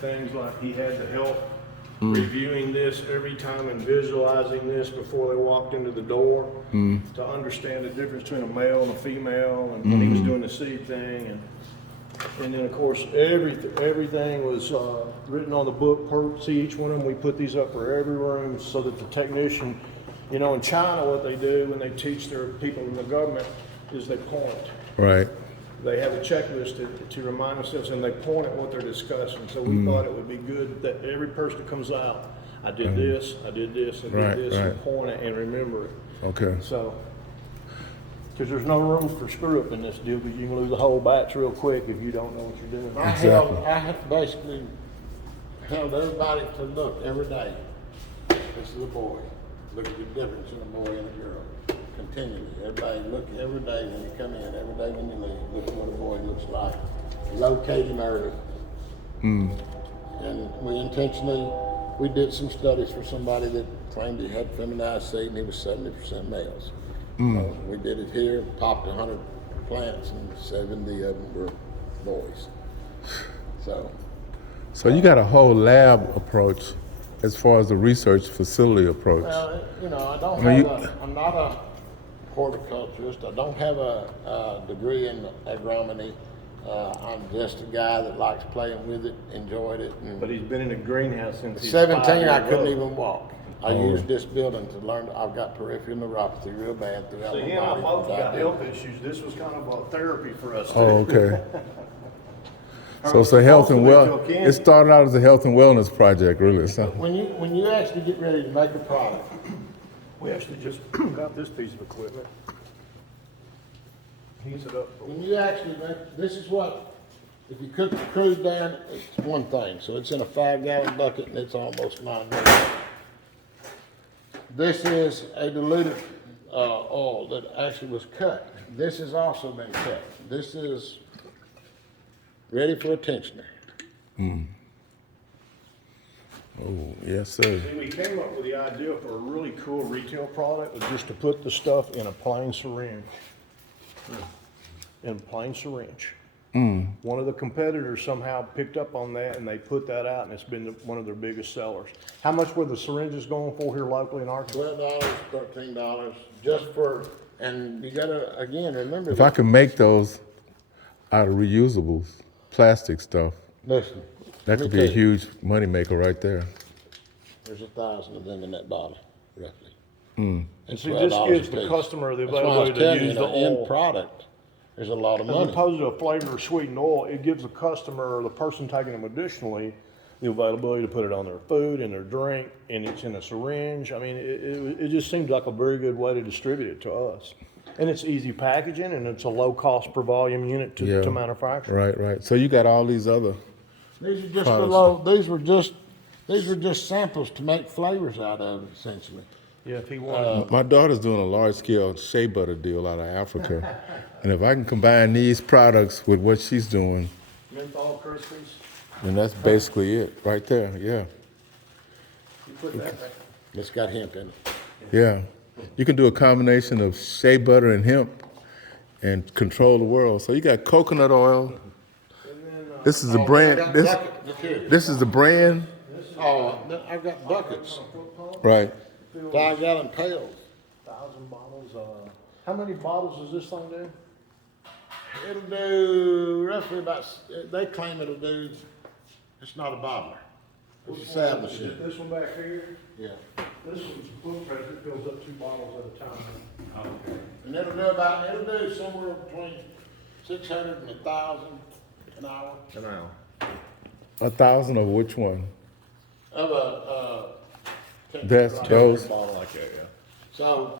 things like he had to help reviewing this every time and visualizing this before they walked into the door to understand the difference between a male and a female, and when he was doing the seed thing, and then of course everything was written on the book. See each one of them. We put these up for every room so that the technician, you know, in China, what they do when they teach their people in the government is they point. Right. They have a checklist to remind themselves, and they point at what they're discussing. So we thought it would be good that every person that comes out, I did this, I did this, I did this, and point it and remember it. Okay. So, because there's no room for screw up in this deal, because you can lose a whole batch real quick if you don't know what you're doing. I have basically held everybody to look every day. This is a boy. Look at the difference in a boy and a girl. Continually. Everybody look every day when you come in, every day when you leave. Look at what a boy looks like. Locate him early. And we intentionally, we did some studies for somebody that claimed he had feminized seed and he was 70% males. We did it here, popped 100 plants and 70 of them were boys. So you got a whole lab approach as far as the research facility approach. Well, you know, I'm not a horticulturist. I don't have a degree in agronomy. I'm just a guy that likes playing with it, enjoyed it. And But he's been in a greenhouse since he's 17, 5 I years couldn't old. even walk. I used this building to learn. I've got peripheral neuropathy real bad throughout So my he and I body. both got health issues. This was kind of a therapy for us too. Oh, okay. So it's a health and well. It started out as a health and wellness project, really. So. When you actually get ready to make a product, We actually just got this piece of equipment. Heats it up. when you actually make, this is what, if you cook the crude down, it's one thing. So it's in a 5-gallon bucket and it's almost 9 minutes. This is a diluted oil that actually was cut. This has also been cut. This is ready for a tensioner. Oh, yes, sir. See, we came up with the idea for a really cool retail product was just to put the stuff in a plain syringe. In a plain syringe. One of the competitors somehow picked up on that and they put that out and it's been one of their biggest sellers. How much were the syringes going for here locally in Arkansas? $12, $13, just for, and you gotta, again, remember If I could make those out of reusables, plastic stuff, listen, that could be a huge moneymaker right there. there's 1,000 of them in that bottle, roughly. And see, this gives the customer the That's why I was availability to telling you, use the the end oil. product, there's a lot of As money. opposed to a flavored or sweetened oil, it gives the customer or the person taking them additionally the availability to put it on their food and their drink, and it's in a syringe. I mean, it just seems like a very good way to distribute it to us. And it's easy packaging, and it's a low cost per volume unit to manufacture. Right. So you got all these other. These are just products. below, these were just samples to make flavors out of, essentially. Yeah, if he wanted. My daughter's doing a large scale shea butter deal out of Africa. And if I can combine these products with what she's doing, Menthol Krispies. then that's basically it right there. Yeah. You put that back. It's got hemp in it. Yeah. You can do a combination of shea butter and hemp and control the world. So you got coconut oil. This is the brand. This is the brand. Oh, I've got buckets, Right. 5-gallon pails. 1,000 bottles. How many bottles does this thing do? It'll do roughly about, they claim it'll do, it's not a bottler. It's a salve machine. This one back here? Yeah. This one's a foot press. It fills up 2 bottles at a time. Okay. And it'll do somewhere between 600 and 1,000 an hour. An hour. 1,000 of which one? Of a, That's those. Bottle like that, yeah. so